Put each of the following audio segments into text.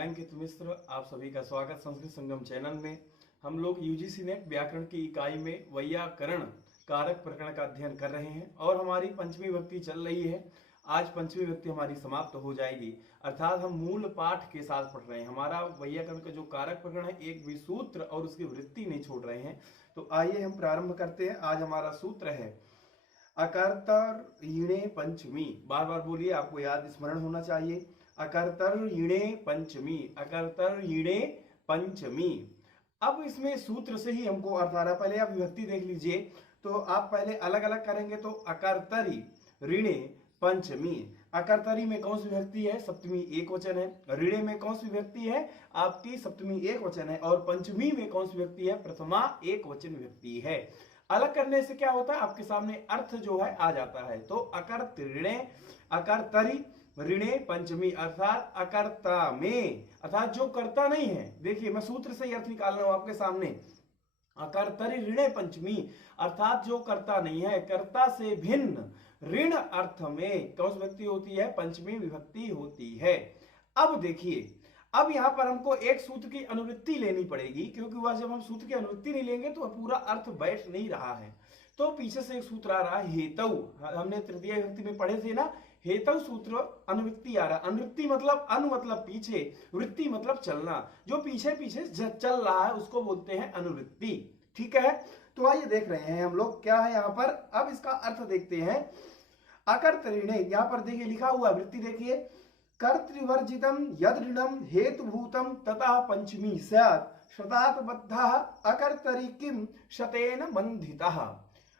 मैं अंकित मिश्र, आप सभी का स्वागत संस्कृत संगम चैनल में। हम लोग यूजीसी नेट व्याकरण की इकाई में वैयाकरण कारक प्रकरण का अध्ययन कर रहे हैं और हमारी पंचमी विभक्ति चल रही है। आज पंचमी विभक्ति हमारी समाप्त हो जाएगी, अर्थात हम मूल पाठ के साथ पढ़ रहे हैं। हमारा वैयाकरण का जो कारक प्रकरण है, एक भी सूत्र और उसकी वृत्ति नहीं छोड़ रहे हैं। तो आइए हम प्रारंभ करते हैं। आज हमारा सूत्र है अकर्तर ईणे पंचमी। बार बार बोलिए, आपको याद स्मरण होना चाहिए। अकर्तर ईणे पंचमी, अकर्तर ईणे पंचमी। अब इसमें सूत्र से ही हमको अर्थ आ रहा है। पहले आप विभक्ति देख लीजिए, तो आप पहले अलग अलग करेंगे तो अकर्तरी ऋणे पंचमी। अकर्तरी में कौन सी विभक्ति है? सप्तमी एक वचन है। ऋणे में कौन सी विभक्ति है? आपकी सप्तमी एक वचन है। और पंचमी में कौन सी विभक्ति है? प्रथमा एक वचन विभक्ति है। अलग करने से क्या होता है, आपके सामने अर्थ जो है आ जाता है। तो अकर्तृणे, अकर्तरी ऋणे पंचमी, अर्थात अकर्ता में, अर्थात जो करता नहीं है। देखिए, मैं सूत्र से ही अर्थ निकाल रहा हूं आपके सामने। अकर्तरी ऋणे पंचमी, अर्थात जो करता नहीं है, कर्ता से भिन्न ऋण अर्थ में कौन सी विभक्ति होती है? पंचमी विभक्ति होती है। अब देखिए, अब यहां पर हमको एक सूत्र की अनुवृत्ति लेनी पड़ेगी, क्योंकि वह जब हम सूत्र की अनुवृत्ति नहीं लेंगे तो पूरा अर्थ बैठ नहीं रहा है। तो पीछे से एक सूत्र आ रहा है हेतु। हमने तृतीय विभक्ति में पढ़े थे ना, हेतु सूत्र अनुवृत्ति आ रहा है। अनुवृत्ति मतलब अनु मतलब पीछे, वृत्ति मतलब चलना। जो पीछे पीछे चल रहा है उसको बोलते हैं अनुवृत्ति। ठीक है, तो आइए देख रहे हैं हम लोग क्या है यहाँ पर। अब इसका अर्थ देखते हैं। अकर्तृणे, यहाँ पर देखिए लिखा हुआ वृत्ति देखिए, कर्तृवर्जितम यद ऋणम हेतुभूतम तथा पंचमी स्यात् शतात बद्धः अकर्तरि किम शतेन बंधितः।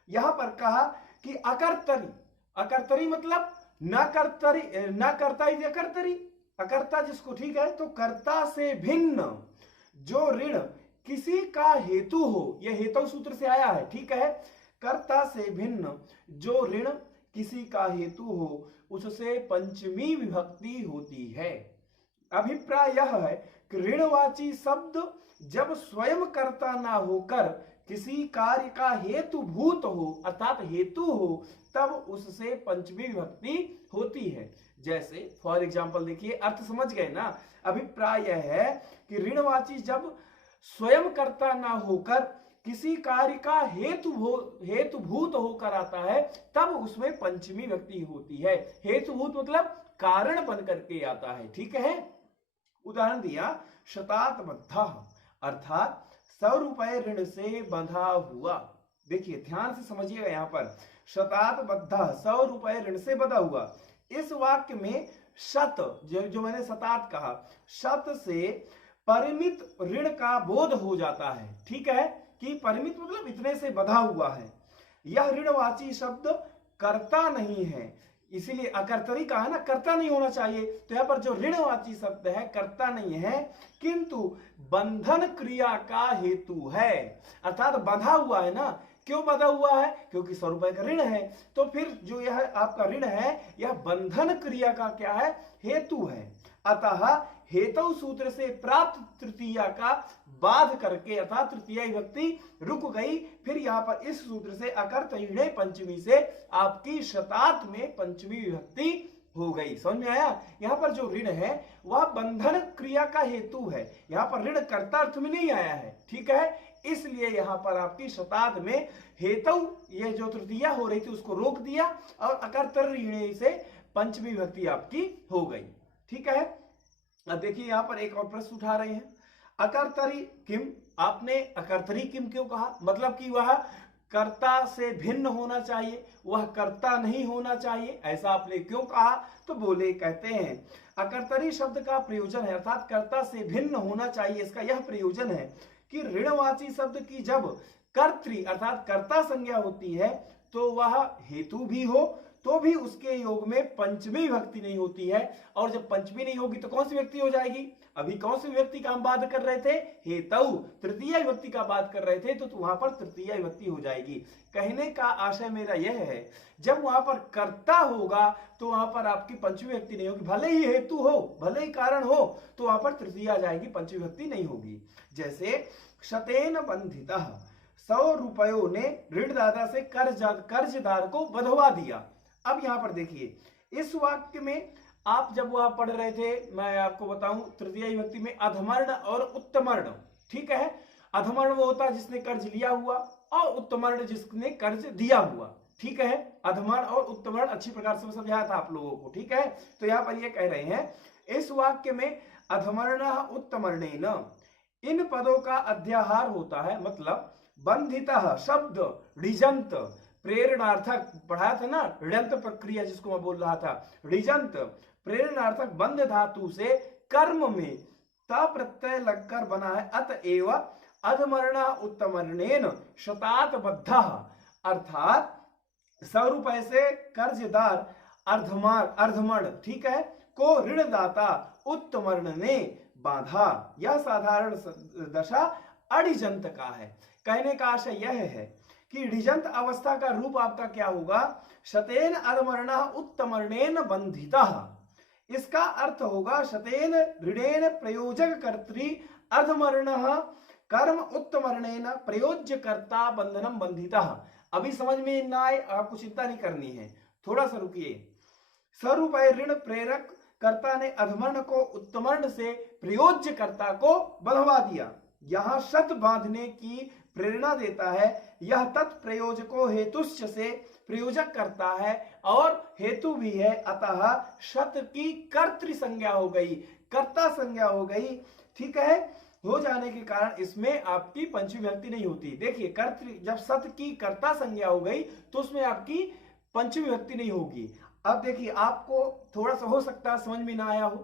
यहां पर कहा कि अकर्तरि, अकर्तरि मतलब न कर्तरि, न कर्ता इति अकर्तरि, अकर्ता जिसको, ठीक है। तो कर्ता से भिन्न जो ऋण किसी का हेतु हो, यह हेतु सूत्र से आया है, ठीक है। कर्ता से भिन्न जो ऋण किसी का हेतु हो, उससे पंचमी विभक्ति होती है। अभिप्राय यह है कि ऋणवाची शब्द जब स्वयं कर्ता ना होकर किसी कार्य का हेतुभूत हो, अर्थात हेतु हो, तब उससे पंचमी विभक्ति होती है। जैसे फॉर एग्जाम्पल देखिए, अर्थ समझ गए ना। अभिप्राय यह है कि ऋणवाची जब स्वयं कर्ता ना होकर किसी कार्य का हेतुभूत होकर आता है, तब उसमें पंचमी विभक्ति होती है। हेतुभूत मतलब कारण बन करके आता है, ठीक है। उदाहरण दिया, शतात बद्धः, अर्थात 100 रुपए ऋण से बंधा हुआ। देखिए ध्यान से समझिएगा, यहाँ पर शतात बद्धः 100 रुपए ऋण से बंधा हुआ। इस वाक्य में शत, जो मैंने शतात कहा, शत से परिमित ऋण का बोध हो जाता है, ठीक है, कि परिमित मतलब इतने से बंधा हुआ है। यह ऋणवाची शब्द कर्ता नहीं है, इसीलिए अकर्तरी कहा ना, कर्ता नहीं होना चाहिए। तो यहाँ पर जो ऋणवाची शब्द है कर्ता नहीं है, किंतु बंधन क्रिया का हेतु है, अर्थात बंधा हुआ है ना। क्यों बंधा हुआ है? क्योंकि 100 रुपए का ऋण है। तो फिर जो यह आपका ऋण है, यह बंधन क्रिया का क्या है? हेतु है। अतः हेतु सूत्र से प्राप्त तृतीया का बाध करके, अर्थात तृतीया विभक्ति रुक गई। फिर यहाँ पर इस सूत्र से अकर्तृणे पंचमी से आपकी शतात में पंचमी विभक्ति हो गई। समझ में आया? यहाँ पर जो ऋण है वह बंधन क्रिया का हेतु है। यहाँ पर ऋण कर्ता अर्थ में नहीं आया है, ठीक है। इसलिए यहाँ पर आपकी शतात में हेतु, ये जो तृतीया हो रही थी उसको रोक दिया और अकर्तृणे से पंचमी विभक्ति आपकी हो गई, ठीक है। अब देखिए यहाँ पर एक और प्रश्न उठा रहे हैं, अकर्तरि किम। आपने अकर्तरि किम क्यों कहा? मतलब कि वह कर्ता से भिन्न होना चाहिए, वह कर्ता नहीं होना चाहिए, ऐसा आपने क्यों कहा? तो बोले, कहते हैं अकर्तरि शब्द का प्रयोजन है, अर्थात कर्ता से भिन्न होना चाहिए। इसका यह प्रयोजन है कि ऋणवाची शब्द की जब कर्तृ अर्थात कर्ता संज्ञा होती है, तो वह हेतु भी हो तो भी उसके योग में पंचमी विभक्ति नहीं होती है। और जब पंचमी नहीं होगी तो कौन सी विभक्ति हो जाएगी? अभी कौन सी विभक्ति का हम बात कर रहे थे? हेतु, तृतीय विभक्ति का बात कर रहे थे, तो वहां पर तृतीय विभक्ति हो जाएगी। कहने का आशय मेरा यह है, जब वहां पर कर्ता होगा तो वहां पर आपकी पंचमी विभक्ति नहीं होगी। भले ही हेतु हो, भले ही कारण हो, तो वहां पर तृतीय आ जाएगी, पंचमी विभक्ति नहीं होगी। जैसे शतेन बंधितः, 100 रुपयों ने ऋणदाता से कर्जदार को बंधवा दिया। अब यहां पर देखिए, इस वाक्य में आप जब वह पढ़ रहे थे, मैं आपको बताऊं, तृतीय विभक्ति में अधमर्ण और उत्तमर्ण, ठीक है। अधमर्ण वो होता है जिसने कर्ज लिया हुआ, और उत्तमर्ण जिसने कर्ज दिया हुआ, ठीक है। अधमर्ण और उत्तमर्ण अच्छी प्रकार से समझाया था आप लोगों को, ठीक है। तो यहाँ पर ये कह रहे हैं इस वाक्य में अधमर्ण उत्तमर्णेन, इन पदों का अध्याहार होता है, मतलब बंधितः शब्द ऋजंत प्रेरणार्थक, पढ़ाया था ना ऋजंत प्रक्रिया जिसको मैं बोल रहा था, ऋजंत प्रेरणार्थक बंध धातु से कर्म में ता प्रत्यय लगकर बना है। अतएव अधमर्ण उत्तमर्णेन शतात बद्धा, अर्थात 100 रुपए से कर्जदार अर्धमर्ण, ठीक है, को ऋणदाता उत्तमर्ण ने बांधा। यह साधारण दशा अडिजंत का है। कहने का आशय यह है कि ऋजंत अवस्था का रूप आपका क्या होगा, शतेन अधमर्ण उत्तमर्णेन बंधिता। इसका अर्थ होगा शतेन ऋणेन प्रयोजक कर्त्री अधमर्ण कर्म उत्तमर्णेन प्रयोज्य कर्ता बंधनम बंधिता। अभी समझ में ना आए आपको चिंता नहीं करनी है, थोड़ा सा रुकिए। 100 रुपए ऋण प्रेरक कर्ता ने अधमर्ण को उत्तमर्ण से प्रयोज्य कर्ता को बंधवा दिया। यहां शत बांधने की प्रेरणा देता है। यह तत्प्रयोजको हेतुश्च से प्रयोजक करता है और हेतु भी है, अतः शत की कर्तृ संज्ञा हो गई, कर्ता संज्ञा हो गई, ठीक है। हो जाने के कारण इसमें आपकी पंचमी विभक्ति नहीं होती। देखिए कर्तृ, जब शत की कर्ता संज्ञा हो गई तो उसमें आपकी पंचमी विभक्ति नहीं होगी। अब देखिए आपको थोड़ा सा हो सकता है समझ में ना आया हो,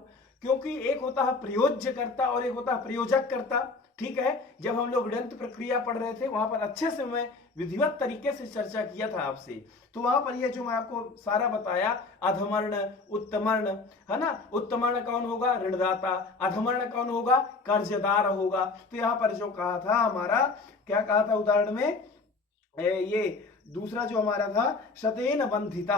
क्योंकि एक होता है प्रयोज्य कर्ता और एक होता है प्रयोजक कर्ता, ठीक है। जब हम लोग ऋण प्रक्रिया पढ़ रहे थे वहां पर अच्छे से मैं विधिवत तरीके से चर्चा किया था आपसे, तो वहां पर ये जो मैं आपको सारा बताया, अधमर्ण उत्तमर्ण, है ना। उत्तमर्ण कौन होगा, ऋणदाता, अधमर्ण कौन होगा, कर्जदार होगा। तो यहाँ पर जो कहा था हमारा, क्या कहा था उदाहरण में, ये दूसरा जो हमारा था शतेन बंधिता,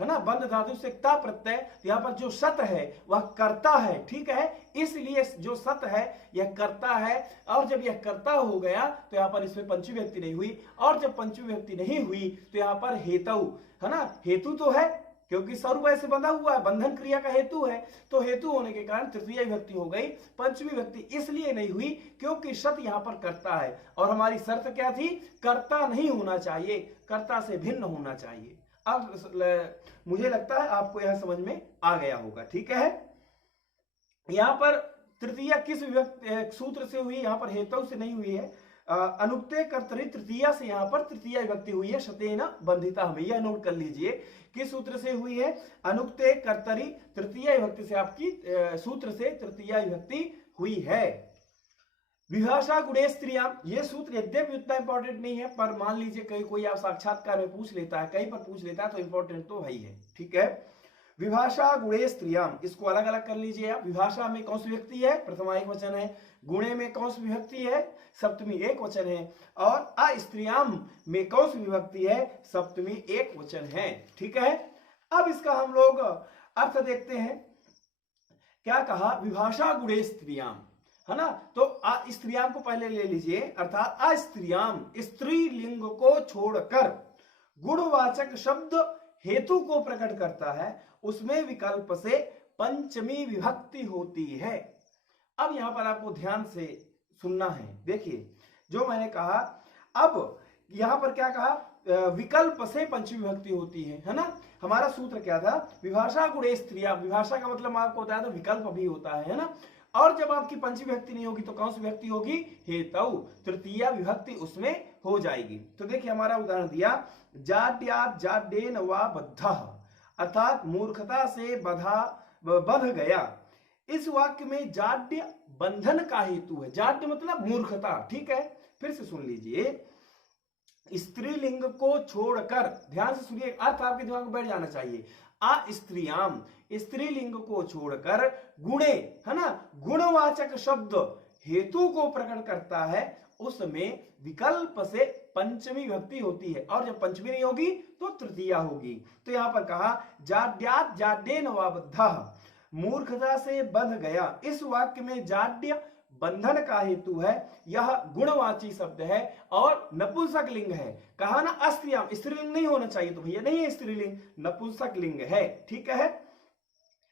है ना, बंध धातु से ता प्रत्यय, यहाँ पर जो शत है वह कर्ता है, ठीक है। इसलिए जो शत है यह कर्ता है, और जब यह कर्ता हो गया तो यहाँ पर इसमें पंचमी विभक्ति नहीं हुई, और जब पंचमी विभक्ति नहीं हुई तो यहाँ पर हेतु, है ना, हेतु तो है क्योंकि 100 रुपए से बंधा हुआ है, बंधन क्रिया का हेतु है, तो हेतु होने के कारण तृतीय विभक्ति हो गई। पंचमी विभक्ति इसलिए नहीं हुई क्योंकि शत यहाँ पर कर्ता है, और हमारी शर्त क्या थी, कर्ता नहीं होना चाहिए, कर्ता से भिन्न होना चाहिए। अब मुझे लगता है आपको यह समझ में आ गया होगा, ठीक है। यहाँ पर तृतीया किस विभक्ति सूत्र से हुई, यहाँ पर हेतु से नहीं हुई है, अनुक्ते कर्तरी तृतीया से यहाँ पर तृतीय विभक्ति हुई है, शतेन बंधिता। हमें यह नोट कर लीजिए किस सूत्र से हुई है, अनुक्ते कर्तरी तृतीय विभक्ति से आपकी सूत्र से तृतीय विभक्ति हुई है। विभाषा गुणे स्त्रियां, ये सूत्र यद्यपि उतना इंपॉर्टेंट नहीं है, पर मान लीजिए कहीं कोई आप साक्षात्कार में पूछ लेता है, कहीं पर पूछ लेता है, तो इंपॉर्टेंट तो है ही है, ठीक है। विभाषा गुणे स्त्रियां, इसको अलग अलग कर लीजिए आप। विभाषा में कौन सी विभक्ति है, प्रथमा एक वचन है। गुणे में कौन सी विभक्ति है, सप्तमी एक वचन है। और अस्त्रियाम में कौन सी विभक्ति है, सप्तमी एक वचन है, ठीक है। अब इसका हम लोग अर्थ देखते हैं। क्या कहा, विभाषा गुणे स्त्रियां, है ना। तो स्त्रियां को पहले ले लीजिए, अर्थात अस्त्रियाम स्त्रीलिंग को छोड़कर गुणवाचक शब्द हेतु को प्रकट करता है, उसमें विकल्प से पंचमी विभक्ति होती है। अब यहां पर आपको ध्यान से सुनना है। देखिए जो मैंने कहा, अब यहां पर क्या कहा, विकल्प से पंचमी विभक्ति होती है ना। हमारा सूत्र क्या था, विभाषा गुणे स्त्रियां, विभाषा का मतलब आपको बताया था विकल्प भी होता है ना। और जब आपकी पंचमी विभक्ति नहीं होगी तो कौन सी विभक्ति होगी, हेतु, तृतीय विभक्ति उसमें हो जाएगी। तो देखिए हमारा उदाहरण दिया, जाड्यात् जाड्येन वा बद्धः, अर्थात मूर्खता से बध गया। इस वाक्य में जाड्य बंधन का हेतु है, जाड्य मतलब मूर्खता, ठीक है। फिर से सुन लीजिए, स्त्रीलिंग को छोड़कर, ध्यान से सुनिए, अर्थ आपके दिमाग में बैठ जाना चाहिए। स्त्रियाम, स्त्रीलिंग को छोड़कर गुणे, है ना, गुणवाचक शब्द हेतु को प्रकट करता है, उसमें विकल्प से पंचमी विभक्ति होती है, और जब पंचमी नहीं होगी तो तृतीया होगी। तो यहां पर कहा, जाड्यात् जाड्येन वा बद्धः, मूर्खता से बंध गया। इस वाक्य में जाड्य बंधन का हेतु है, यह गुणवाची शब्द है और नपुंसक लिंग है। कहा ना अस्त्रियाम, स्त्रीलिंग नहीं होना चाहिए, तो भैया नहीं है स्त्रीलिंग, नपुंसक लिंग है, ठीक है।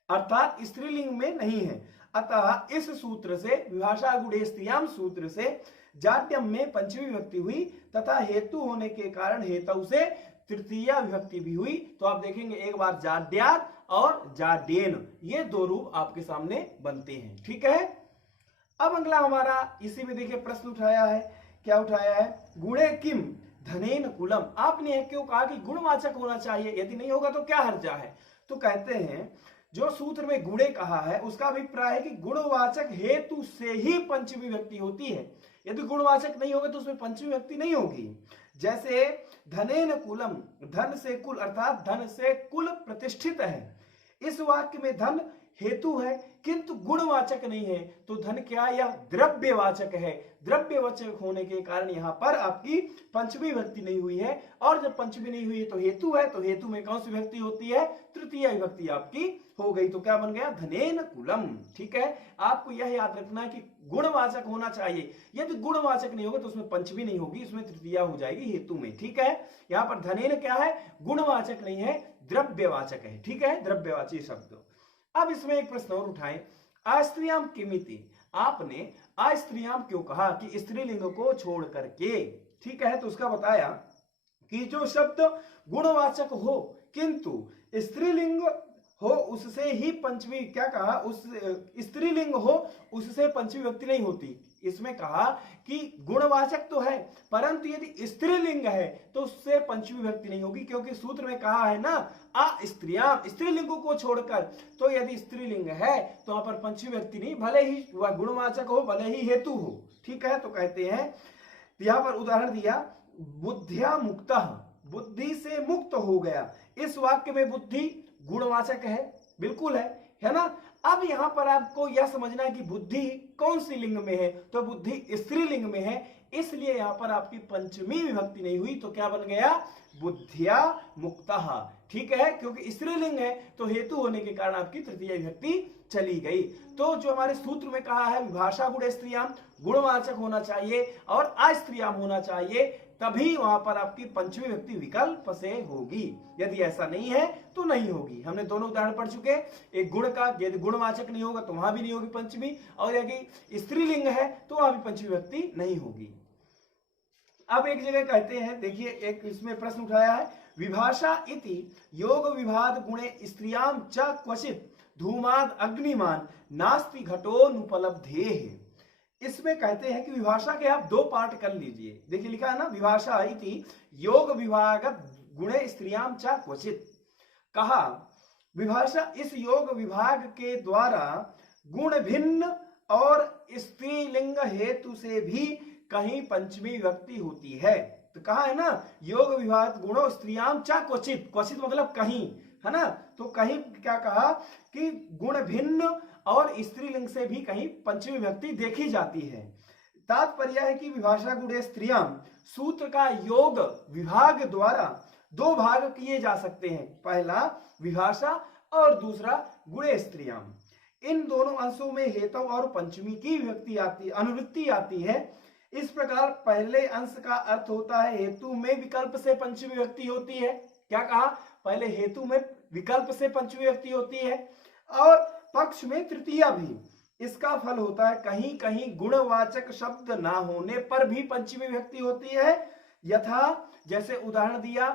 अर्थात स्त्रीलिंग में नहीं है। अतः इस सूत्र से, विभाषा गुणे स्त्रियाम सूत्र से जाड्यम में पंचमी विभक्ति हुई तथा हेतु होने के कारण हेतु से तृतीय विभक्ति भी हुई। तो आप देखेंगे एक बार जाड्यात और जाडेन, ये दो रूप आपके सामने बनते हैं। ठीक है, अब अगला हमारा इसी में देखिए प्रश्न उठाया है। क्या उठाया है? गुणे किम धनेन कुलम। आपने क्यों कहा कि गुणवाचक होना चाहिए, यदि नहीं होगा तो क्या हर्जा है? तो कहते हैं जो सूत्र में गुणे कहा है उसका अभिप्राय है कि गुणवाचक हेतु से ही पंचमी विभक्ति होती है। यदि गुणवाचक नहीं होगा तो उसमें पंचमी विभक्ति नहीं होगी। जैसे धनेन कुलम, धन से कुल, अर्थात धन से कुल प्रतिष्ठित है। इस वाक्य में धन हेतु है किंतु गुणवाचक नहीं है, तो धन क्या है? यह द्रव्यवाचक है। द्रव्यवाचक होने के कारण यहाँ पर आपकी पंचमी विभक्ति नहीं हुई है। और जब पंचमी नहीं हुई है तो हेतु है, तो हेतु में कौन सी विभक्ति होती है? तृतीय विभक्ति आपकी हो गई। तो क्या बन गया? धनेन कुलम। ठीक है, आपको यह याद रखना है कि गुणवाचक होना चाहिए। यदि गुणवाचक नहीं होगा तो उसमें पंचमी नहीं होगी, उसमें तृतीया हो जाएगी हेतु में। ठीक है, यहाँ पर धनेन क्या है? गुणवाचक नहीं है, द्रव्यवाचक है। ठीक है, द्रव्यवाची शब्द। अब इसमें एक प्रश्न और उठाएं, अस्त्रियाम किमिति। आपने अस्त्रियाम क्यों कहा कि स्त्रीलिंग को छोड़ करके? ठीक है, तो उसका बताया कि जो शब्द गुणवाचक हो किंतु स्त्रीलिंग हो उससे ही पंचमी, क्या कहा? उस स्त्रीलिंग हो उससे पंचमी विभक्ति नहीं होती। इसमें कहा कि गुणवाचक तो है परंतु यदि स्त्रीलिंग है तो उससे पंचमी विभक्ति नहीं होगी, क्योंकि सूत्र में कहा है ना स्त्रियाम, स्त्रीलिंगों को छोड़कर। तो यदि स्त्रीलिंग है तो वहां पर पंचमी विभक्ति नहीं, भले ही वह गुणवाचक हो भले ही हेतु हो। ठीक है, तो कहते हैं, यहां पर उदाहरण दिया, बुद्धिया मुक्तः, बुद्धि से मुक्त हो गया। इस वाक्य में बुद्धि गुणवाचक है, बिल्कुल है ना। अब यहां पर आपको यह समझना है कि बुद्धि कौन सी लिंग में है? तो बुद्धि स्त्रीलिंग में है, इसलिए यहां पर आपकी पंचमी विभक्ति नहीं हुई। तो क्या बन गया? बुद्धिया मुक्तः। ठीक है, क्योंकि स्त्रीलिंग है तो हेतु होने के कारण आपकी तृतीय विभक्ति चली गई। तो जो हमारे सूत्र में कहा है विभाषा गुणे स्त्रियाम, गुणवाचक होना चाहिए और अस्त्रियाम होना चाहिए, तभी वहां पर आपकी पंचमी विभक्ति विकल्प से होगी। यदि ऐसा नहीं है तो नहीं होगी। हमने दोनों उदाहरण पढ़ चुके। एक गुण का, यदि गुणवाचक नहीं होगा तो वहां भी नहीं होगी पंचमी, और यदि स्त्रीलिंग है तो वहां भी पंचमी विभक्ति नहीं होगी। अब एक जगह कहते हैं, देखिए एक इसमें प्रश्न उठाया है, विभाषा इति योग विभाग गुणे स्त्रियाम च क्वचित धूमाद अग्निमान नास्ति घटोनुपलब्धेः। इसमें कहते हैं कि विभाषा के आप दो पार्ट कर लीजिए। देखिए लिखा है ना, विभाषा इति योग विभाग गुणे स्त्रियाम च क्वचित। कहा विभाषा इस योग विभाग के द्वारा गुण भिन्न और स्त्रीलिंग हेतु से भी कहीं पंचमी विभक्ति होती है। तो कहा है ना, योग विभाग गुणों स्त्रियाम च क्वचित, क्वचित मतलब कहीं, है ना। तो कहीं क्या कहा कि गुण भिन्न और स्त्रीलिंग से भी कहीं पंचमी विभक्ति देखी जाती है। तात्पर्य है कि विभाषा गुणे स्त्रियाम सूत्र का योग विभाग द्वारा दो भाग किए जा सकते हैं, पहला विभाषा और दूसरा गुणे स्त्रियाम। इन दोनों अंशों में हेतु और पंचमी की विभक्ति आती, अनुवृत्ति आती है। इस प्रकार पहले अंश का अर्थ होता है हेतु में विकल्प से पंचमी विभक्ति होती है। क्या कहा? पहले हेतु में विकल्प से पंचमी विभक्ति होती है और पक्ष में तृतीया भी। इसका फल होता है कहीं कहीं गुणवाचक शब्द ना होने पर भी पंचमी विभक्ति होती है। यथा जैसे उदाहरण दिया,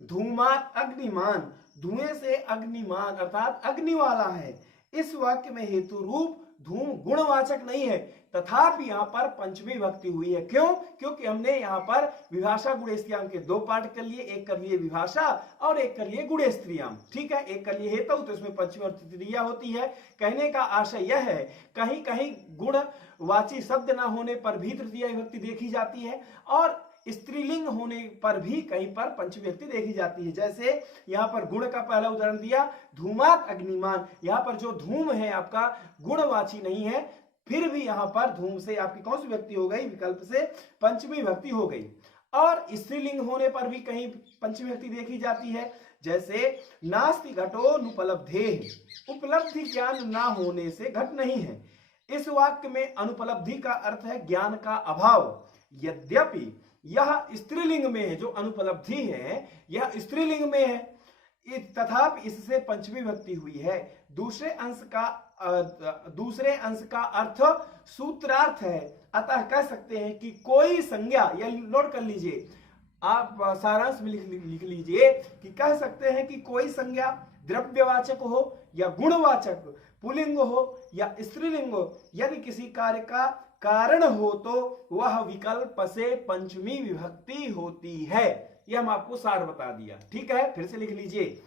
धूमात अग्निमान, धुएं से अग्निमान अर्थात अग्नि वाला है। इस वाक्य में हेतु रूप धूम गुणवाचक नहीं है, तथापि यहाँ पर पंचमी विभक्ति हुई है। क्यों? क्योंकि हमने यहाँ पर विभाषा गुणे स्त्रियाम के दो पार्ट कर लिए, एक कर लिए विभाषा और एक कर लिए गुणे स्त्रियाम। ठीक है, एक कर लिए हेतु, तो इसमें पंचमी और तृतीया होती है। कहने का आशय यह है कहीं कहीं गुणवाची शब्द ना होने पर भी तृतीया विभक्ति देखी जाती है और स्त्रीलिंग होने पर भी कहीं पर पंचमी विभक्ति देखी जाती है। जैसे यहाँ पर गुण का पहला उदाहरण दिया, धूमात अग्निमान। यहाँ पर जो धूम है आपका गुणवाची नहीं है, फिर भी यहाँ पर धूम से आपकी कौन सी विभक्ति हो गई? विकल्प से पंचमी विभक्ति हो गई। और स्त्रीलिंग होने पर भी कहीं पंचमी विभक्ति देखी जाती है। जैसे नास्ति घटोनुपलब्धेः, उपलब्धि ज्ञान ना होने से घट नहीं है। इस वाक्य में अनुपलब्धि का अर्थ है ज्ञान का अभाव। यद्यपि यह स्त्रीलिंग में है, जो अनुपलब्धि है यह स्त्रीलिंग में है, तथापि इससे पंचमी विभक्ति हुई है। दूसरे अंश का अर्थ सूत्रार्थ है, अतः कह सकते हैं कि कोई संज्ञा, या नोट कर लीजिए, आप सारांश में लिख लीजिए कि कह सकते हैं कि कोई संज्ञा द्रव्यवाचक हो या गुणवाचक, पुल्लिंग हो या स्त्रीलिंग हो, यदि किसी कार्य का कारण हो तो वह विकल्प से पंचमी विभक्ति होती है। यह हम आपको सार बता दिया। ठीक है, फिर से लिख लीजिए।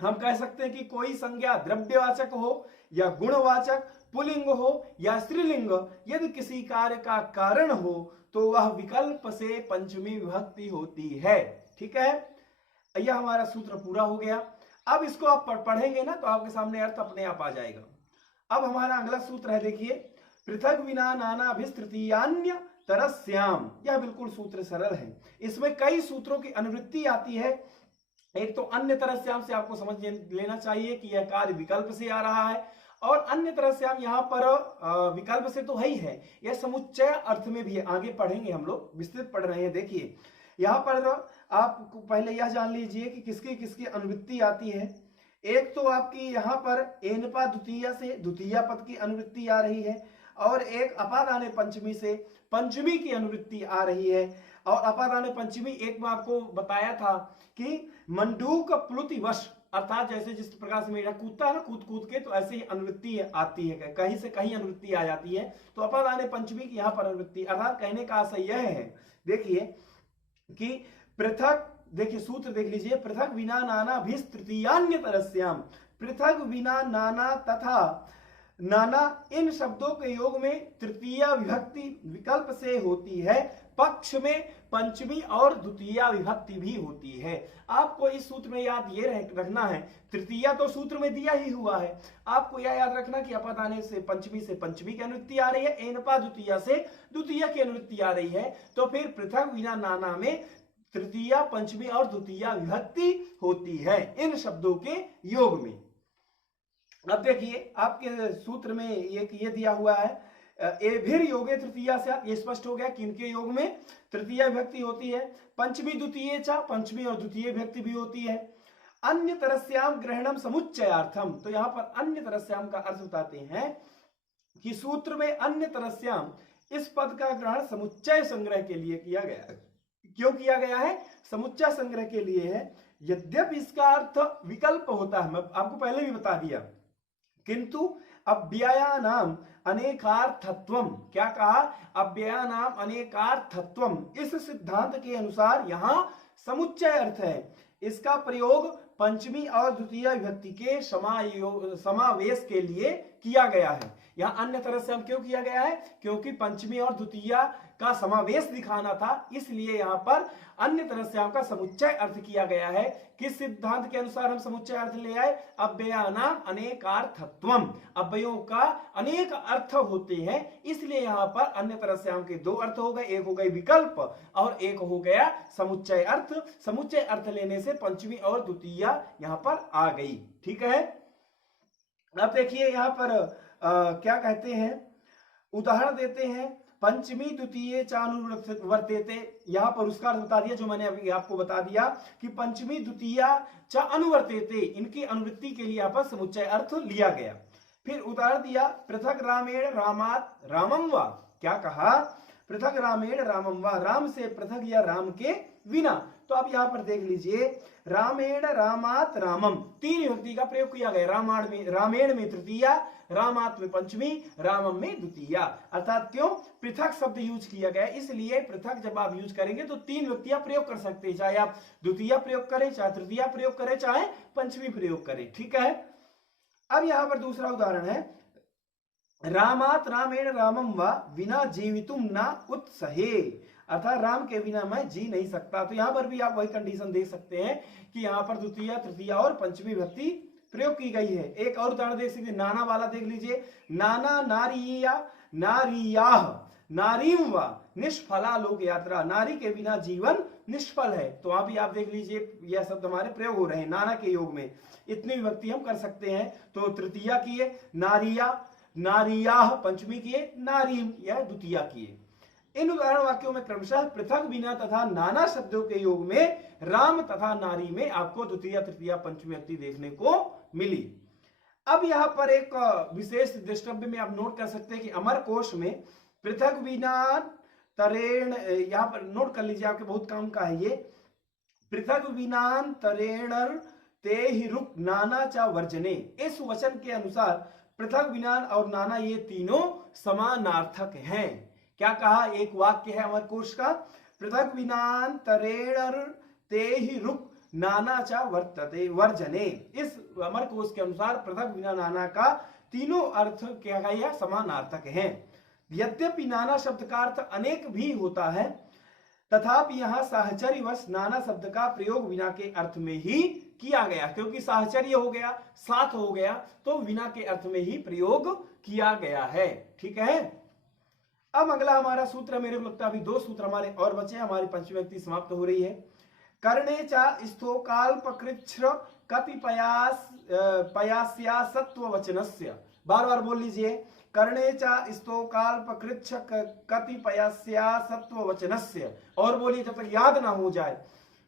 हम कह सकते हैं कि कोई संज्ञा द्रव्यवाचक हो या गुणवाचक, पुल्लिंग हो या स्त्रीलिंग, यदि किसी कार्य का कारण हो तो वह विकल्प से पंचमी विभक्ति होती है। ठीक है, यह हमारा सूत्र पूरा हो गया। अब इसको आप पढ़ेंगे ना तो आपके सामने अर्थ अपने आप आ जाएगा। अब हमारा अगला सूत्र है, देखिए, पृथक विना नाना तृतीयान्य तरस्याम। यह बिल्कुल सूत्र सरल है, इसमें कई सूत्रों की अनुवृत्ति आती है। एक तो अन्य तरस्याम से आपको समझ लेना चाहिए कि यह कार्य विकल्प से आ रहा है, और अन्य तरस्याम यहाँ पर विकल्प से तो है ही है, यह समुच्चय अर्थ में भी है। आगे पढ़ेंगे, हम लोग विस्तृत पढ़ रहे हैं। देखिए यहाँ पर आप पहले यह जान लीजिए कि किसकी किसकी अनुवृत्ति आती है। एक तो आपकी यहाँ पर एनपा द्वितीया से द्वितीया पद की अनुवृत्ति आ रही है, और एक अपादाने पंचमी से पंचमी की अनुवृत्ति आ रही है। और अपादाने पंचमी एक मैं आपको बताया था कि मंडूक प्लुतिवश, अर्थात जैसे जिस प्रकार से मेरा कूदता है ना, कूद कूद के, तो ऐसे ही अनुवृत्ति आती है, कहीं से कहीं अनुवृत्ति आ जाती है। तो अपादाने पंचमी की यहाँ पर अनुवृत्ति, अर्थात कहने का आशय यह है, देखिए कि पृथक, देखिए सूत्र देख लीजिए, पृथक विना नाना भी तृतीयान्य तरस्याम। पृथक विना नाना तथा नाना इन शब्दों के योग में तृतीया विभक्ति विकल्प से होती है, पक्ष में पंचमी और द्वितीया विभक्ति भी होती है। आपको इस सूत्र में याद ये रखना है, तृतीया तो सूत्र में दिया ही हुआ है, आपको यह याद रखना कि अपादाने से पंचमी की अनुवृत्ति आ रही है, एनपा द्वितीया से द्वितीया की अनुवृत्ति आ रही है, तो फिर पृथक विना नाना में तृतीया, पंचमी और द्वितीया विभक्ति होती है इन शब्दों के योग में। अब देखिए आपके सूत्र में ये दिया हुआ है, एभिर योगे तृतीया से, ये स्पष्ट हो गया कि इनके योग में तृतीया विभक्ति होती है। पंचमी द्वितीय चा, पंचमी और द्वितीय विभक्ति भी होती है। अन्य तरस्याम ग्रहणम समुच्चयार्थम, तो यहाँ पर अन्य तरस्याम का अर्थ बताते हैं कि सूत्र में अन्य तरस्याम इस पद का ग्रहण समुच्चय संग्रह के लिए किया गया है। क्यों किया गया है? समुच्चय संग्रह के लिए है। यद्यपि इसका अर्थ विकल्प होता है, मैं आपको पहले भी बता दिया, किंतु अव्ययानाम अनेकार्थत्वम, क्या कहा? अव्ययानाम अनेकार्थत्वम, इस सिद्धांत के अनुसार यहां समुच्चय अर्थ है। इसका प्रयोग पंचमी और द्वितीय विभक्ति के समावेश के लिए किया गया है। यहाँ अन्य तरह से हम क्यों किया गया है? क्योंकि पंचमी और द्वितीय का समावेश दिखाना था, इसलिए यहाँ पर अन्य तरह से का समुच्चय अर्थ किया गया है। किस सिद्धांत के अनुसार हम समुच्चय अर्थ ले आए? अव्ययानाम अनेकार्थत्वम, अव्ययों का अनेक अर्थ होते हैं, इसलिए यहाँ पर अन्य तरह से के दो अर्थ हो गए, एक हो गए विकल्प और एक हो गया समुच्चय अर्थ। समुच्चय अर्थ लेने से पंचमी और द्वितीय यहाँ पर आ गई। ठीक है, अब देखिए यहाँ पर क्या कहते हैं, उदाहरण देते हैं। पंचमी द्वितीय चानुवर्तेते, यहाँ पर उसका अर्थ बता दिया जो मैंने अभी आपको बता दिया कि पंचमी द्वितीय च अनुवर्तेते, इनकी अनुवृत्ति के लिए यहाँ पर समुच्चय अर्थ लिया गया। फिर उदाहरण दिया, पृथक रामेण रामात रामम वा, क्या कहा? पृथक रामेण रामम वा, राम से पृथक या राम के बिना। तो आप यहाँ पर देख लीजिए, रामेण रामात रामम, तीन विभक्ति का प्रयोग किया गया। रामेण में तृतीया, रामात में पंचमी, रामम में द्वितीया। अर्थात क्यों? पृथक शब्द यूज किया गया, इसलिए पृथक जब आप यूज करेंगे तो तीन विभक्तियां प्रयोग कर सकते हैं, चाहे आप द्वितीय प्रयोग करें, चाहे तृतीया प्रयोग करें, चाहे पंचमी प्रयोग करें। ठीक है, अब यहाँ पर दूसरा उदाहरण है, रामात रामेण रामम वा विना जीवितुम ना उत्सहे, अर्थात राम के बिना मैं जी नहीं सकता। तो यहाँ पर भी आप वही कंडीशन देख सकते हैं कि यहाँ पर द्वितीय, तृतीय और पंचमी विभक्ति प्रयोग की गई है। एक और उदाहरण देख सकते, नाना वाला देख लीजिए, नाना नारिया नारियाह नारीम वा निष्फला लोक यात्रा, नारी के बिना जीवन निष्फल है। तो वहां भी आप देख लीजिए, यह शब्द हमारे प्रयोग हो रहे हैं नाना के योग में। इतनी विभक्ति हम कर सकते हैं। तो तृतीया किए नारिया, नारियाह पंचमी किए, नारीम या द्वितीया किए। इन उदाहरण वाक्यों में क्रमशः पृथक बिना तथा नाना शब्दों के योग में राम तथा नारी में आपको द्वितीय तृतीय पंचमी व्यक्ति देखने को मिली। अब यहाँ पर एक विशेष दृष्टव्य में आप नोट कर सकते हैं कि अमर कोश में पृथक बिना तरेण, यहाँ पर नोट कर लीजिए, आपके बहुत काम का है ये। पृथक विनान तरेणर ते ही रुक नाना चा वर्जने, इस वचन के अनुसार पृथक विनान और नाना ये तीनों समानार्थक हैं। क्या कहा, एक वाक्य है अमर कोश का, पृथक विनान तरेणर ते ही रुक नाना चा वर्तते वर्जने। इस अमर कोश के अनुसार पृथक बिना नाना का तीनों अर्थ क्या है, यह समानार्थक हैं। यद्यपि नाना शब्द का अर्थ अनेक भी होता है, तथापि यहाँ साहचर्यवश नाना शब्द का प्रयोग बिना के अर्थ में ही किया गया, क्योंकि साहचर्य हो गया, साथ हो गया, तो बिना के अर्थ में ही प्रयोग किया गया है। ठीक है, अब अगला हमारा सूत्र, मेरे को लगता है अभी 2 सूत्र हमारे और बचे, हमारी पंचमी व्यक्ति समाप्त हो रही है। कर्णे चा स्थोकाल्पकृच्छ्र कतिपयास पयास्या सत्व वचनस्य, बार बार बोल लीजिए, कर्णे चा स्तोकाल्पकृच्छ कतिपयस्या सत्व वचनस्य, और बोलिए जब तक याद ना हो जाए,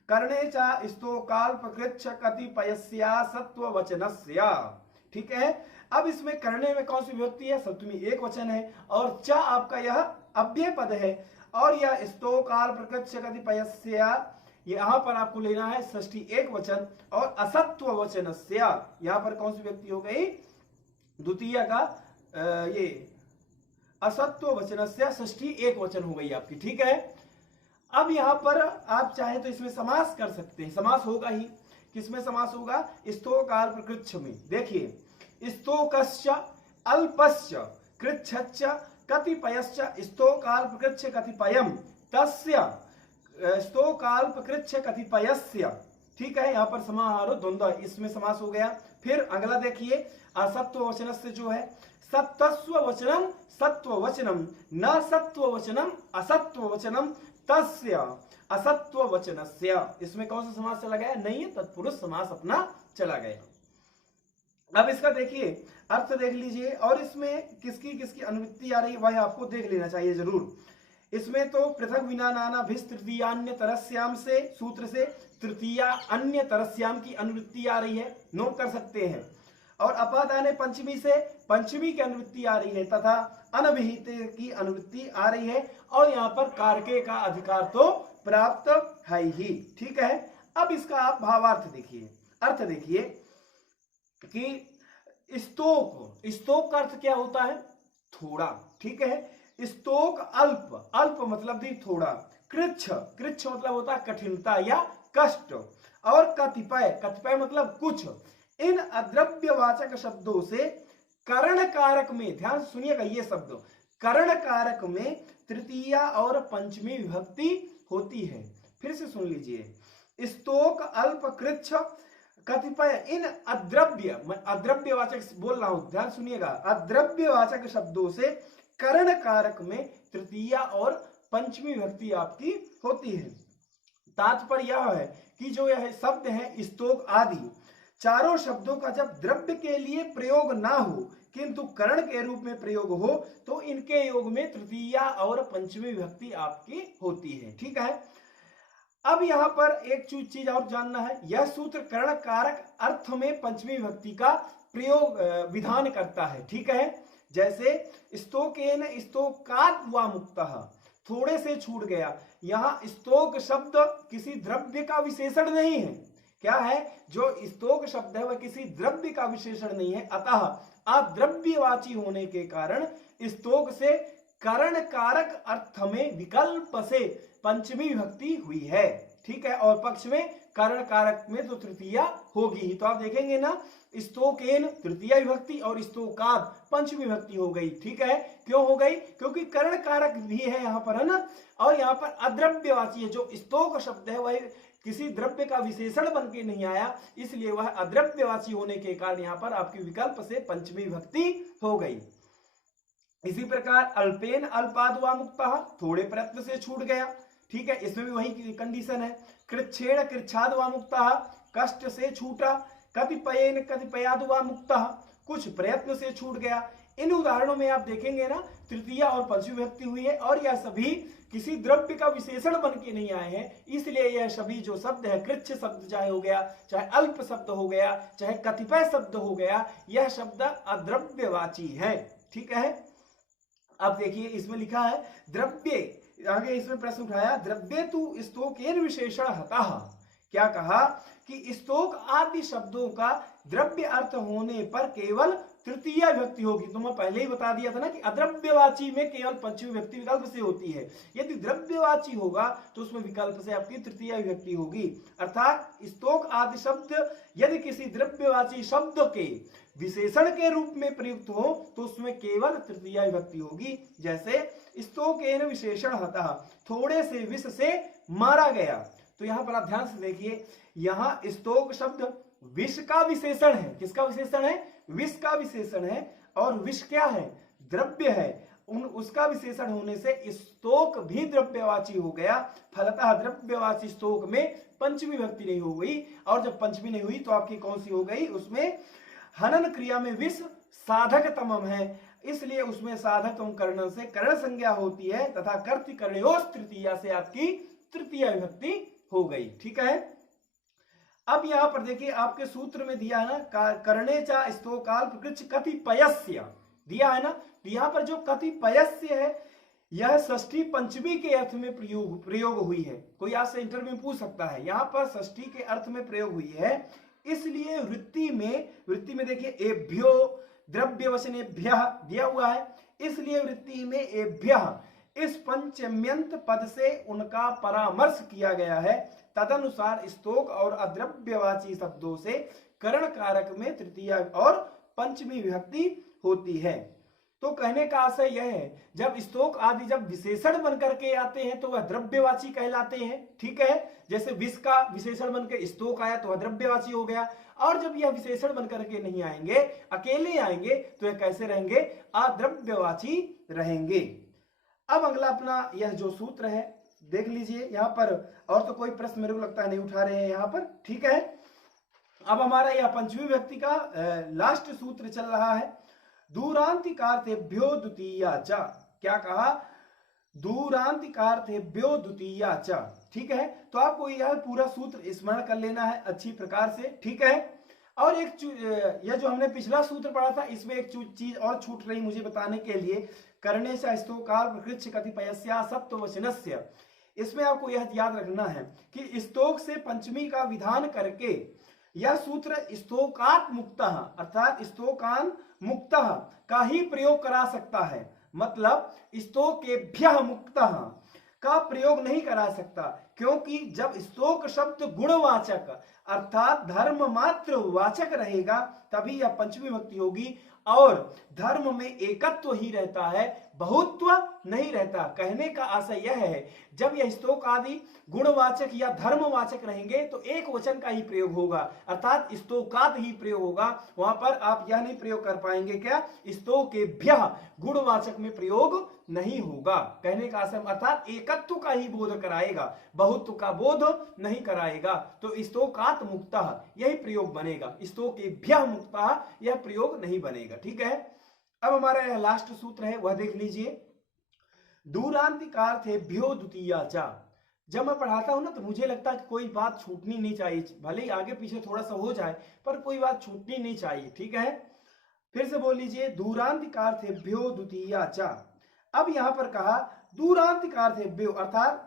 कर्णे चा स्तोकाल्पकृच्छ कतिपयस्या सत्व वचनस्य। ठीक है, अब इसमें करने में कौन सी विभक्ति है, सप्तमी एक वचन है, और च आपका यह अव्यय पद है, और यह स्तोकाल्पकृच्छ कतिपयस्या, यहाँ पर आपको लेना है षष्ठी एक वचन, और असत्व वचनस्य, यहाँ पर कौन सी व्यक्ति हो गई, द्वितीय का ये असत्व वचनस्य षष्ठी एक वचन हो गई आपकी। ठीक है, अब यहाँ पर आप चाहे तो इसमें समास कर सकते हैं, समास होगा ही, किसमें समास होगा, स्तोकाल्पकृच्छ में। देखिए, स्तोकस्य अल्पस्य कृच्छच्च कतिपयश्च स्तोकाल्पकृच्छ कतिपयम तस्य स्तोकाल्पकृच्छ कतिपयस्य। ठीक है, यहाँ पर समाहारो द्वंद्व, इसमें समास हो गया। फिर अगला देखिए, असत्व वचन से जो है, सत्तस्व वचनम सत्व वचनम न सत्व वचनम असत्व वचनम तस्य असत्व वचनस्य, इसमें कौन सा समास चला गया, नहीं है, तत्पुरुष समास अपना चला गया। अब इसका देखिए अर्थ देख लीजिए, और इसमें किसकी किसकी अनुवृत्ति आ रही है वह आपको देख लेना चाहिए जरूर। इसमें तो पृथक विना नाना भिस तृतीयान्य तरस्याम से सूत्र से तृतीया अन्य तरस्याम की अनुवृत्ति आ रही है, नोट कर सकते हैं, और अपादाने पंचमी से पंचमी की अनुवृत्ति आ रही है, तथा अनभिहित की अनुवृत्ति आ रही है, और यहाँ पर कारके का अधिकार तो प्राप्त है ही। ठीक है, अब इसका आप भावार्थ देखिए, अर्थ देखिए कि स्तोक, स्तोक का अर्थ क्या होता है, थोड़ा। ठीक है, स्तोक अल्प, अल्प मतलब भी थोड़ा, कृच्छ, कृच्छ मतलब होता है कठिनता या कष्ट, और कतिपय, कतिपय मतलब कुछ। इन अद्रव्यवाचक शब्दों से करण कारक में, ध्यान सुनिएगा ये शब्द, करण कारक में तृतीया और पंचमी विभक्ति होती है। फिर से सुन लीजिए, स्तोक अल्प कृच्छ कतिपय, इन अद्रव्य, मैं अद्रव्यवाचक बोल रहा हूं, ध्यान सुनिएगा, अद्रव्यवाचक शब्दों से करण कारक में तृतीया और पंचमी विभक्ति आपकी होती है। तात्पर्य यह है कि जो यह शब्द है स्तोक आदि, चारों शब्दों का जब द्रव्य के लिए प्रयोग ना हो किंतु करण के रूप में प्रयोग हो, तो इनके योग में तृतीया और पंचमी विभक्ति आपकी होती है। ठीक है, अब यहाँ पर एक चीज और जानना है, यह सूत्र करण कारक अर्थ में पंचमी विभक्ति का प्रयोग विधान करता है। ठीक है, जैसे स्तोकेन स्तोकात् वा मुक्तः, थोड़े से छूट गया, यहाँ स्तोक शब्द किसी द्रव्य का विशेषण नहीं है। क्या है, जो स्तोक शब्द है वह किसी द्रव्य का विशेषण नहीं है, अतः अद्रव्यवाची होने के कारण स्तोक से करण कारक अर्थ में विकल्प से पंचमी विभक्ति हुई है। ठीक है, और पक्ष में करण कारक में तो तृतीया होगी ही, तो आप देखेंगे ना, स्तोकेन तृतीया विभक्ति और स्तोकात् पंचमी विभक्ति हो गई। ठीक है, क्यों हो गई, क्योंकि करण कारक भी है यहाँ पर, है ना, और यहाँ पर अद्रव्यवाची है, जो स्तोक शब्द है वह किसी द्रव्य का विशेषण बन के नहीं आया, इसलिए वह अद्रव्यवाची होने के कारण यहाँ पर आपकी विकल्प से पंचमी विभक्ति हो गई। इसी प्रकार अल्पेन अल्पाद् वा मुक्तः, थोड़े प्रयत्न से छूट गया। ठीक है, इसमें भी वही कंडीशन है। कृच्छेण कृच्छाद् वा मुक्तः, कष्ट से छूटा। कतिपयेन कतिपयाद् वा मुक्तः, कुछ प्रयत्न से छूट गया। इन उदाहरणों में आप देखेंगे ना तृतीया और पंचमी विभक्ति हुई है और यह सभी किसी द्रव्य का विशेषण बन के नहीं आए हैं, इसलिए यह सभी जो शब्द है, कृच्छ शब्द चाहे हो गया, चाहे अल्प शब्द हो गया, चाहे कतिपय शब्द हो गया, यह शब्द अद्रव्यवाची है। ठीक है, अब देखिए इसमें लिखा है द्रव्य, आगे इसमें प्रश्न उठाया द्रव्य तु स्तोकेन विशेषण हतः। क्या कहा कि स्तोक आदि शब्दों का द्रव्य अर्थ होने पर केवल तृतीय विभक्ति होगी। तो मैं पहले ही बता दिया था ना कि अद्रव्यवाची में केवल पंचमी विभक्ति विकल्प से होती है, यदि द्रव्यवाची होगा तो उसमें विकल्प से आपकी तृतीय विभक्ति होगी। अर्थात स्तोक आदि शब्द यदि किसी द्रव्यवाची शब्द के विशेषण के रूप में प्रयुक्त हो तो उसमें केवल तृतीय विभक्ति होगी। जैसे स्तोकेन विशेषण हतः, थोड़े से विष से मारा गया। तो यहां पर आप ध्यान से देखिए, यहां स्तोक शब्द विष का विशेषण है। किसका विशेषण है? विष का विशेषण है। और विष क्या है? द्रव्य है। उसका विशेषण होने से स्तोक भी द्रव्यवाची हो गया। फलतः द्रव्यवाची स्तोक में पंचमी विभक्ति नहीं हो गई, और जब पंचमी नहीं हुई तो आपकी कौन सी हो गई? उसमें हनन क्रिया में विष साधक तमम है, इसलिए उसमें साधक तम कर्ण से कर्ण संज्ञा होती है तथा कर्तिकर्णयोस तृतीया से आपकी तृतीय विभक्ति हो गई। ठीक है, अब यहां पर देखिए आपके सूत्र में दिया है ना कर्णे चा स्तोकाल्प कृच्छ कतिपयस्य दिया है ना, तो यहां पर जो कतिपयस्य है यह षष्ठी पंचमी के अर्थ में प्रयोग हुई है। कोई आपसे इंटरव्यू में पूछ सकता है, यहां पर षष्ठी के अर्थ में प्रयोग हुई है, इसलिए वृत्ति में देखिए एभ्यो द्रव्य वचनेभ्य दिया हुआ है, इसलिए वृत्ति में एभ्य इस पंचम्यंत पद से उनका परामर्श किया गया है। तदनुसार स्तोक और अद्रव्यवाची शब्दों से करण कारक में तृतीय और पंचमी विभक्ति होती है। तो कहने का आशय यह है, जब स्तोक आदि जब विशेषण बनकर के आते हैं तो वह द्रव्यवाची कहलाते हैं। ठीक है, जैसे विष का विशेषण बनकर स्तोक आया तो अद्रव्यवाची हो गया, और जब यह विशेषण बनकर के नहीं आएंगे, अकेले आएंगे, तो यह कैसे रहेंगे? अद्रव्यवाची रहेंगे। अब अगला अपना यह जो सूत्र है देख लीजिए यहाँ पर, और तो कोई प्रश्न मेरे को लगता है नहीं उठा रहे हैं यहाँ पर। ठीक है, अब हमारा यह पंचमी विभक्ति का लास्ट सूत्र चल रहा है, दूरांतिकार्थेभ्यो द्वितीया च। क्या कहा? दूरांतिकार्थेभ्यो द्वितीया च। ठीक है, तो आपको यह पूरा सूत्र स्मरण कर लेना है अच्छी प्रकार से। ठीक है, और एक यह जो हमने पिछला सूत्र पढ़ा था इसमें एक चीज और छूट रही मुझे बताने के लिए, करने से स्तोकाल्प कृच्छ कतिपयस्या सप्तवचनस्य। इसमें आपको यह याद रखना है कि स्तोक से पंचमी का विधान करके यह सूत्र स्तोकात मुक्तः अर्थात स्तोकान मुक्तः का ही प्रयोग करा सकता है, मतलब स्तोकेभ्यः मुक्तः का प्रयोग नहीं करा सकता, क्योंकि जब स्तोक शब्द गुणवाचक अर्थात धर्म मात्र वाचक रहेगा तभी यह पंचमी विभक्ति होगी, और धर्म में एकत्व ही रहता है, बहुत्व नहीं रहता। कहने का आशय यह है, जब यह स्तोक आदि गुणवाचक या धर्मवाचक रहेंगे तो एक वचन का ही प्रयोग होगा, अर्थात स्तोकात ही प्रयोग होगा। वहां पर आप यह नहीं प्रयोग कर पाएंगे क्या? स्तोकेभ्यः गुणवाचक में प्रयोग नहीं होगा। कहने का आशय अर्थात एकत्व का ही बोध कराएगा, बहुत्व का बोध नहीं कराएगा। तो स्तोकात मुक्तः यही प्रयोग बनेगा, स्तोकेभ्यः मुक्तः यह प्रयोग नहीं बनेगा। ठीक है, अब हमारा यह लास्ट सूत्र है वह देख लीजिए, दूरांतिकार्थेभ्यो द्वितीया च। जब मैं पढ़ाता हूं ना तो मुझे लगता है कि कोई बात छूटनी नहीं चाहिए, भले ही आगे पीछे थोड़ा सा हो जाए पर कोई बात छूटनी नहीं चाहिए। ठीक है, फिर से बोल लीजिए, दूरांतिकार्थेभ्यो द्वितीया च। अब यहां पर कहा दूरांतिकार्थेभ्यो अर्थात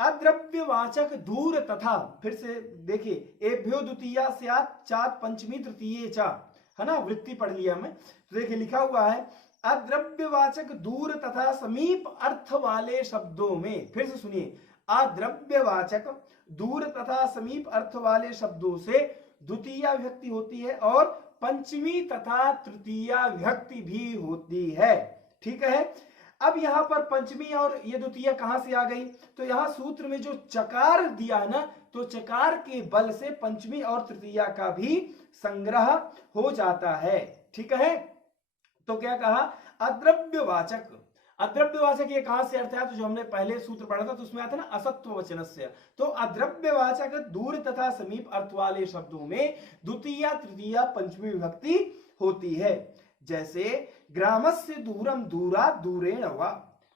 अद्रव्यवाचक दूर तथा, फिर से देखिए एभ्यो द्वितीया स्यात् चात् पंचमी तृतीये च, है ना, वृत्ति पढ़ लिया मैं। तो देखिए लिखा हुआ है अद्रव्यवाचक दूर तथा समीप अर्थ वाले शब्दों में, फिर से सुनिए, अद्रव्यवाचक दूर तथा समीप अर्थ वाले शब्दों से द्वितीय विभक्ति होती है और पंचमी तथा तृतीय विभक्ति भी होती है। ठीक है, अब यहां पर पंचमी और ये द्वितीय कहां से आ गई? तो यहां सूत्र में जो चकार दिया है ना, तो चकार के बल से पंचमी और तृतीय का भी संग्रह हो जाता है। ठीक है, तो क्या कहा? अद्रव्यवाचक, अद्रव्यवाचक ये कहां से अर्थ है? तो जो हमने पहले सूत्र पढ़ा था तो उसमें आता ना असत्व वचनस्य। तो अद्रव्यवाचक दूर तथा समीप अर्थ वाले शब्दों में द्वितीय तृतीय पंचमी विभक्ति होती है। जैसे ग्रामस्य दूरम दूरात् दूरेण वा,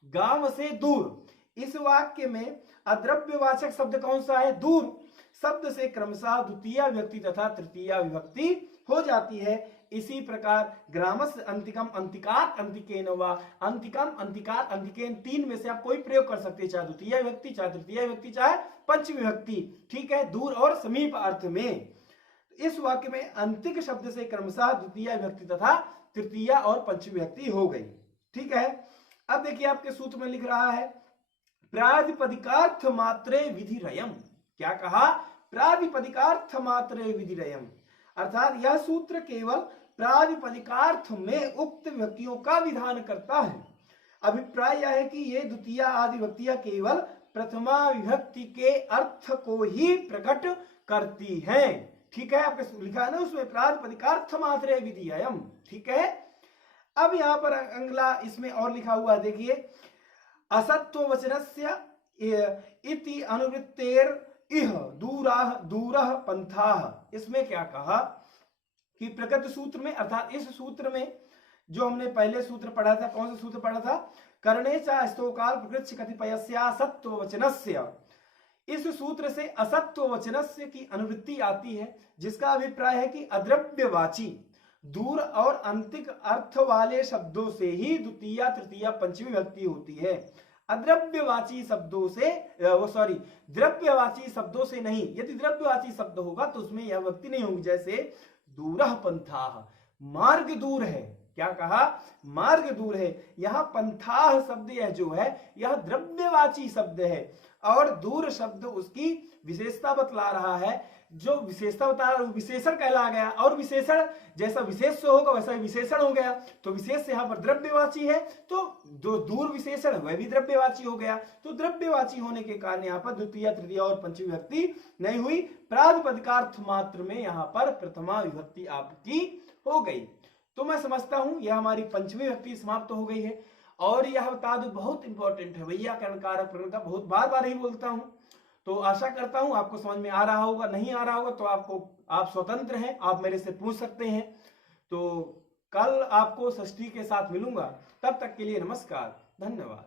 गांव से दूर। इस वाक्य में अद्रव्यवाचक शब्द कौन सा है? दूर शब्द से क्रमशः द्वितीय विभक्ति तथा तृतीय विभक्ति हो जाती है। इसी प्रकार ग्रामस्य अंतिकम अंतिकात् अंतिकेन वा, अंतिकम अंतिकात् अंतिकेन, तीन में से आप कोई प्रयोग कर सकते हैं, चाहे द्वितीय विभक्ति, चाहे तृतीय विभक्ति, चाहे पंचमी विभक्ति। ठीक है, दूर और समीप अर्थ में। इस वाक्य में अंतिक शब्द से क्रमशः द्वितीय विभक्ति तथा तृतीय और पंचमी विभक्ति हो गई। ठीक है, अब देखिए आपके सूत्र में लिख रहा है प्रातिपदिकार्थ मात्रे विधिरयम्। क्या कहा? प्रातिपदिकार्थ मात्रे विधिरयम्, अर्थात यह सूत्र केवल प्रातिपदिकार्थ में उक्त विभक्तियों का विधान करता है। अभिप्राय यह है कि ये द्वितीय आदि विभक्तियां केवल प्रथमा विभक्ति के अर्थ को ही प्रकट करती हैं। ठीक है, आपके लिखा है ना उसमें प्रातिपदिकार्थ मात्रे विधिरयम्। ठीक है, अब यहाँ पर अगला इसमें और लिखा हुआ है, देखिए असत्व वचनस्य इति अनुवृत्तेर इह दूराह दूरह पंथाः। इसमें क्या कहा कि प्रकृत सूत्र में, अर्थात इस सूत्र में जो हमने पहले सूत्र पढ़ा था, कौन सा सूत्र पढ़ा था? करणे च स्तोकाल प्रकृत्य कतिपयस्य सत्व वचनस्य। इस सूत्र से असत्व वचनस्य की अनुवृत्ति आती है, जिसका अभिप्राय है कि अद्रव्यवाची दूर और अंतिक अर्थ वाले शब्दों से ही द्वितीय तृतीय पंचमी विभक्ति होती है। अद्रव्यवाची शब्दों से द्रव्यवाची शब्दों से नहीं। यदि द्रव्यवाची शब्द होगा तो उसमें यह विभक्ति नहीं होगी। जैसे दूरः पंथाः, मार्ग दूर है। क्या कहा? मार्ग दूर है। यहाँ पंथाः शब्द यह जो है यह द्रव्यवाची शब्द है और दूर शब्द उसकी विशेषता बतला रहा है। जो विशेषता बता रहा है वो विशेषण कहला गया, और विशेषण जैसा विशेष से होगा वैसा विशेषण हो गया। तो विशेष से यहाँ पर द्रव्यवाची है, तो जो दूर विशेषण वह भी द्रव्यवाची हो गया। तो द्रव्यवाची होने के कारण यहाँ पर द्वितीय तृतीय और पंचमी विभक्ति नहीं हुई। प्रातिपदिकार्थ मात्र में यहाँ पर प्रथमा विभक्ति आपकी हो गई। तो मैं समझता हूं यह हमारी पंचमी विभक्ति समाप्त हो गई है। और यह बता दूं बहुत इंपॉर्टेंट है, वैयाकरण कारक प्रकरण का बहुत बार बार ही बोलता हूं। तो आशा करता हूं आपको समझ में आ रहा होगा। नहीं आ रहा होगा तो आप स्वतंत्र हैं, आप मेरे से पूछ सकते हैं। तो कल आपको षष्ठी के साथ मिलूंगा, तब तक के लिए नमस्कार, धन्यवाद।